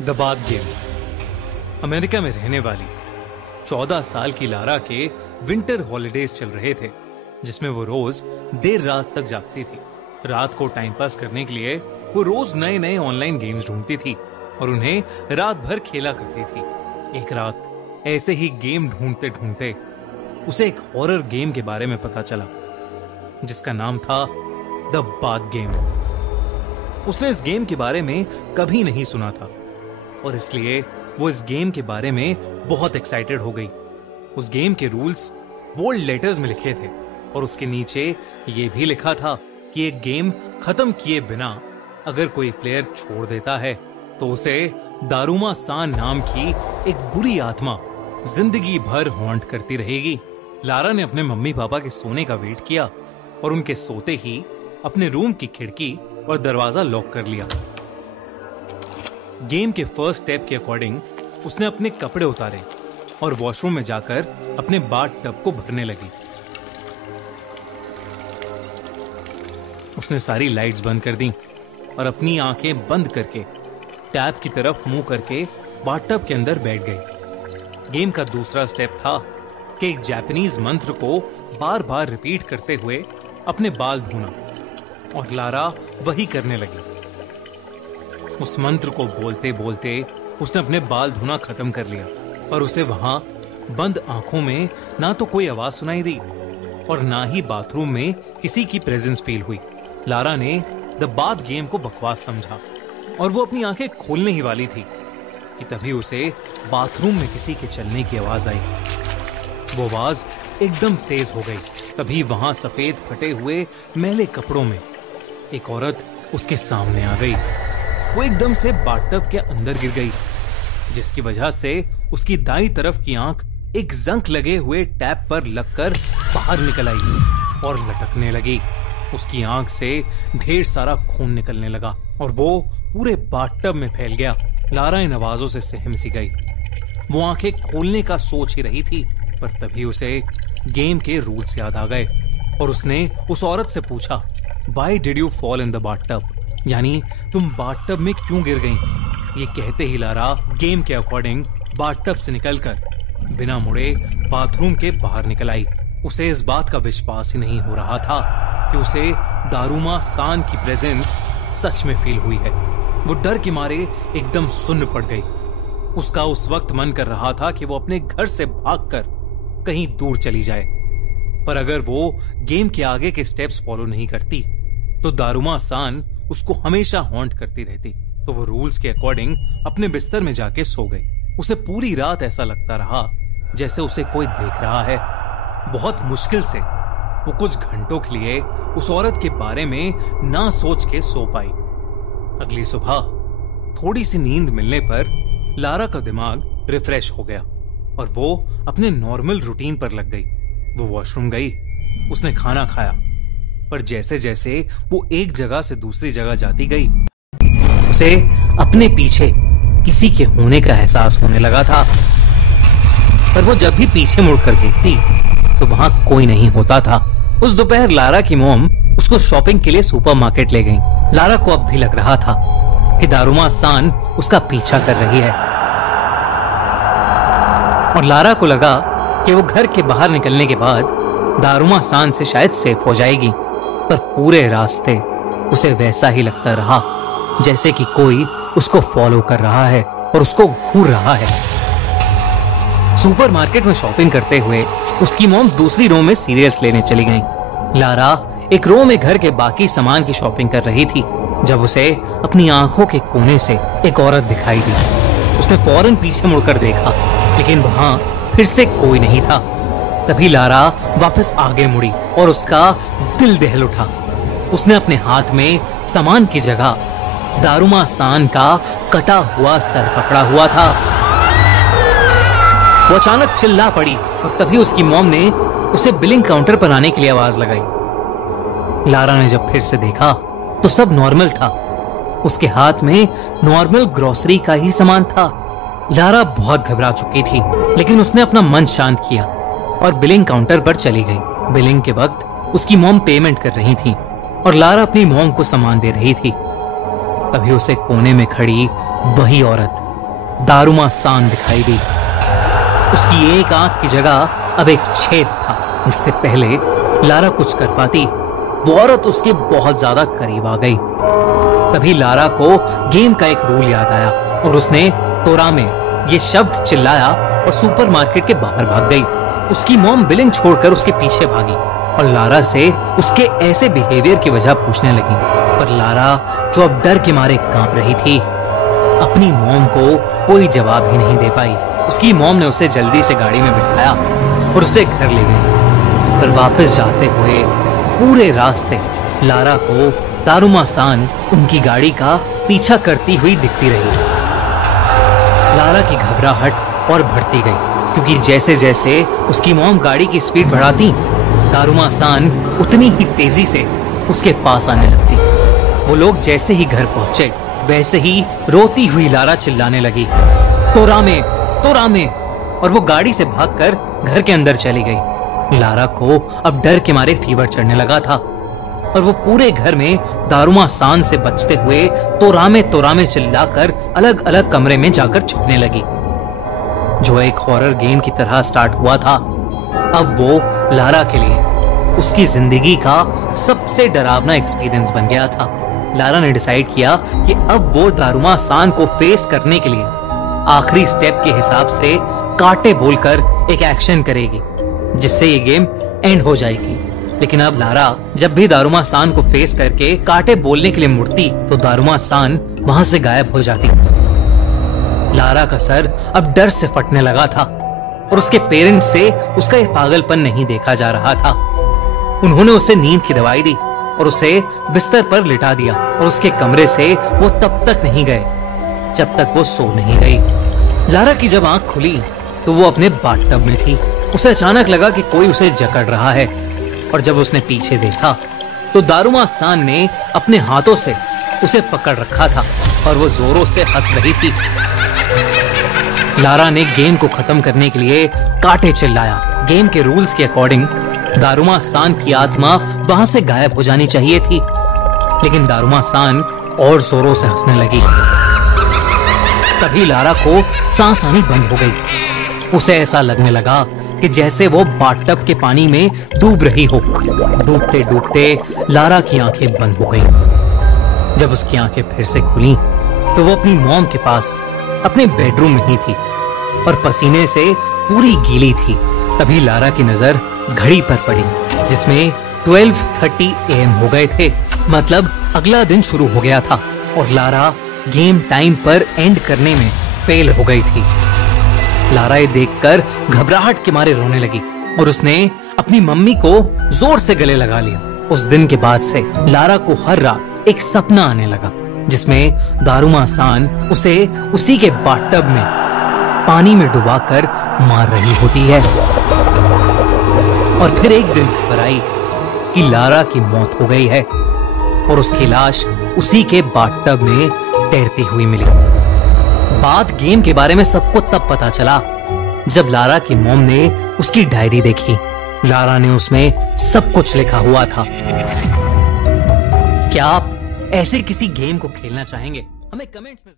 The bath game. America में रहने वाली 14 साल की लारा के विंटर हॉलिडेज चल रहे थे, जिसमें वो रोज देर रात तक जागती थी। रात को टाइम पास करने के लिए वो रोज नए नए ऑनलाइन गेम्स ढूंढती थी और उन्हें रात भर खेला करती थी। एक रात ऐसे ही गेम ढूंढते ढूंढते उसे एक हॉरर गेम के बारे में पता चला, जिसका नाम था द बाथ गेम। उसने इस गेम के बारे में कभी नहीं सुना था और इसलिए वो इस गेम के बारे में बहुत एक्साइटेड हो गई। उस गेम के रूल्स बोल्ड लेटर्स में लिखे थे और उसके नीचे ये भी लिखा था कि एक गेम खत्म किए बिना अगर कोई प्लेयर छोड़ देता है तो उसे दारुमा सान नाम की एक बुरी आत्मा जिंदगी भर हॉन्ट करती रहेगी। लारा ने अपने मम्मी पापा के सोने का वेट किया और उनके सोते ही अपने रूम की खिड़की और दरवाजा लॉक कर लिया। गेम के फर्स्ट स्टेप के अकॉर्डिंग उसने अपने कपड़े उतारे और वॉशरूम में जाकर अपने बाथ टब को भरने लगी। उसने सारी लाइट्स बंद कर दी और अपनी आंखें बंद करके टैप की तरफ मुंह करके बाथ टब के अंदर बैठ गई। गेम का दूसरा स्टेप था कि एक जापानीज मंत्र को बार बार रिपीट करते हुए अपने बाल धोना, और लारा वही करने लगी। उस मंत्र को बोलते बोलते उसने अपने बाल धोना खत्म कर लिया और उसे वहां बंद आंखों में ना तो कोई आवाज सुनाई दी और ना ही बाथरूम में किसी की प्रेजेंस फील हुई। लारा ने द बाथ गेम को बकवास समझा और वो अपनी आंखें खोलने ही वाली थी कि तभी उसे बाथरूम में किसी के चलने की आवाज आई। वो आवाज एकदम तेज हो गई। तभी वहां सफेद फटे हुए मैले कपड़ों में एक औरत उसके सामने आ गई। वो एकदम से बाथटब के अंदर गिर गई, जिसकी वजह से उसकी दाईं तरफ की आंख एक जंक लगे हुए टैप पर लगकर बाहर निकल आई और लटकने लगी। उसकी आंख से ढेर सारा खून निकलने लगा और वो पूरे बाथटब में फैल गया। लारा इन आवाजों से सहम सी गई। वो आंखें खोलने का सोच ही रही थी, पर तभी उसे गेम के रूल्स याद आ गए और उसने उस औरत से पूछा, Why did you fall in the bathtub? यानी तुम बाथटब में क्यों गिर गई? ये कहते ही लारा गेम के अकॉर्डिंग बाथटब से निकलकर बिना मुड़े बाथरूम के बाहर निकल आई। उसे इस बात का विश्वास ही नहीं हो रहा था कि उसे दारुमा सान की प्रेजेंस सच में फील हुई है। वो डर के मारे एकदम सुन्न पड़ गई। उसका उस वक्त मन कर रहा था कि वो अपने घर से भागकर कहीं दूर चली जाए, पर अगर वो गेम के आगे के स्टेप्स फॉलो नहीं करती तो दारुमा सान उसको हमेशा हॉन्ट करती रहती। तो वो रूल्स के अकॉर्डिंग अपने बिस्तर में जाके सो गई। उसे पूरी रात ऐसा लगता रहा जैसे उसे कोई देख रहा है। बहुत मुश्किल से वो कुछ घंटों के लिए उस औरत के बारे में ना सोच के सो पाई। अगली सुबह थोड़ी सी नींद मिलने पर लारा का दिमाग रिफ्रेश हो गया और वो अपने नॉर्मल रूटीन पर लग गई। वो वॉशरूम गई, उसने खाना खाया, पर जैसे जैसे वो एक जगह से दूसरी जगह जाती गई उसे अपने पीछे किसी के होने का एहसास होने लगा था। पर वो जब भी पीछे मुड़कर देखती तो वहां कोई नहीं होता था। उस दोपहर लारा की मॉम उसको शॉपिंग के लिए सुपरमार्केट ले गई। लारा को अब भी लग रहा था कि दारुमा सान उसका पीछा कर रही है और लारा को लगा कि वो घर के बाहर निकलने के बाद दारुमा सान से शायद सेफ हो जाएगी, पर पूरे रास्ते उसे वैसा ही लगता रहा जैसे कि कोई उसको फॉलो कर रहा है और उसको घूर रहा है। सुपरमार्केट में शॉपिंग करते हुए उसकी मॉम दूसरी रो में सीरियल्स लेने चली गई। लारा एक रो में घर के बाकी सामान की शॉपिंग कर रही थी जब उसे अपनी आंखों के कोने से एक औरत दिखाई दी। उसने फौरन पीछे मुड़कर देखा, लेकिन वहां फिर से कोई नहीं था। तभी लारा वापस आगे मुड़ी और उसका दिल दहल उठा। उसने अपने हाथ में सामान की जगह दारुमा सान का कटा हुआ सर पकड़ा हुआ था। वो अचानक चिल्ला पड़ी और तभी उसकी मॉम ने उसे बिलिंग काउंटर पर आने के लिए आवाज लगाई। लारा ने जब फिर से देखा तो सब नॉर्मल था। उसके हाथ में नॉर्मल ग्रोसरी का ही सामान था। लारा बहुत घबरा चुकी थी, लेकिन उसने अपना मन शांत किया और बिलिंग काउंटर पर चली गई। बिलिंग के वक्त उसकी मॉम पेमेंट कर रही थी और लारा अपनी मॉम को सामान दे रही थी। तभी उसे कोने में खड़ी वही औरत दारुमा सान दिखाई दी। उसकी एक आंख की जगह अब एक छेद था। इससे पहले लारा कुछ कर पाती, वो औरत उसके बहुत ज्यादा करीब आ गई। तभी लारा को गेम का एक रूल याद आया और उसने तोरामे ये शब्द चिल्लाया और सुपरमार्केट के बाहर भाग गई। उसकी मॉम बिलिंग छोड़कर उसके पीछे भागी और लारा से उसके ऐसे बिहेवियर की वजह पूछने लगी। पर लारा, जो अब डर के मारे कांप रही थी, अपनी मॉम को कोई जवाब ही नहीं दे पाई। उसकी मॉम ने उसे जल्दी से गाड़ी में बिठाया और उसे घर ले गई। पर वापस जाते हुए पूरे रास्ते लारा को दारुमा सान उनकी गाड़ी का पीछा करती हुई दिखती रही। लारा की घबराहट और बढ़ती गई, क्योंकि जैसे जैसे उसकी मॉम गाड़ी की स्पीड बढ़ाती, दारुमा सान उतनी ही तेजी से उसके पास आने लगती। वो लोग जैसे ही घर पहुंचे, वैसे ही रोती हुई लारा चिल्लाने लगी, तोरामे तोरामे, और वो गाड़ी से भागकर घर के अंदर चली गई। लारा को अब डर के मारे फीवर चढ़ने लगा था और वो पूरे घर में दारुमा सान से बचते हुए तोरामे तोरामे चिल्लाकर अलग अलग कमरे में जाकर छुपने लगी। जो एक हॉरर गेम की तरह स्टार्ट हुआ था, अब वो लारा के लिए उसकी जिंदगी का सबसे डरावना एक्सपीरियंस बन गया था। लारा ने डिसाइड किया कि अब वो दारुमा सान को फेस करने के लिए आखिरी स्टेप के हिसाब से काटे बोलकर एक एक्शन करेगी, जिससे ये गेम एंड हो जाएगी। लेकिन अब लारा जब भी दारुमा सान को फेस करके काटे बोलने के लिए मुड़ती, तो दारुमा सान वहां से गायब हो जाती। लारा का सर अब डर से फटने लगा था और उसके पेरेंट्स से उसका यह पागलपन नहीं देखा जा रहा था। उन्होंने उसे नींद की दवाई दी और उसे बिस्तर पर लिटा दिया और उसके कमरे से वो तब तक नहीं गए जब तक वो सो नहीं गई। लारा की जब आंख खुली तो वो अपने बाथटब में थी। उसे अचानक लगा कि कोई उसे जकड़ रहा है और जब उसने पीछे देखा तो दारुमा सान ने अपने हाथों से उसे पकड़ रखा था और वो जोरों से हंस रही थी। लारा ने गेम को खत्म करने के लिए काटे चिल्लाया। गेम के रूल्स के अकॉर्डिंग दारुमा सान की आत्मा वहां से गायब हो जानी चाहिए थी, लेकिन दारुमा सान और जोरों से हंसने लगी। तभी लारा को सांस आनी बंद हो गई। उसे ऐसा लगने लगा कि जैसे वो बाथटब के पानी में डूब रही हो। डूबते डूबते लारा की आंखें बंद हो गईं। जब उसकी आंखें फिर से खुली तो वो अपनी मॉम के पास अपने बेडरूम में ही थी और पसीने से पूरी गीली थी। तभी लारा की नजर घड़ी पर पड़ी, जिसमें 12:30 AM हो गए थे। मतलब अगला दिन शुरू हो गया था और लारा गेम टाइम पर एंड करने में फेल हो गई थी। लारा ये देखकर घबराहट के मारे रोने लगी और उसने अपनी मम्मी को जोर से गले लगा लिया। उस दिन के बाद से लारा को हर रात एक सपना आने लगा, जिसमें दारुमा सान उसे उसी के बाथटब में पानी में डुबाकर मार रही होती है। और फिर एक दिन खबर आई कि लारा की मौत हो गई है और उसकी लाश उसी के बाथटब में तैरती हुई मिली। बात गेम के बारे में सबको तब पता चला जब लारा की मॉम ने उसकी डायरी देखी। लारा ने उसमें सब कुछ लिखा हुआ था। क्या आप ऐसे किसी गेम को खेलना चाहेंगे? हमें कमेंट्स में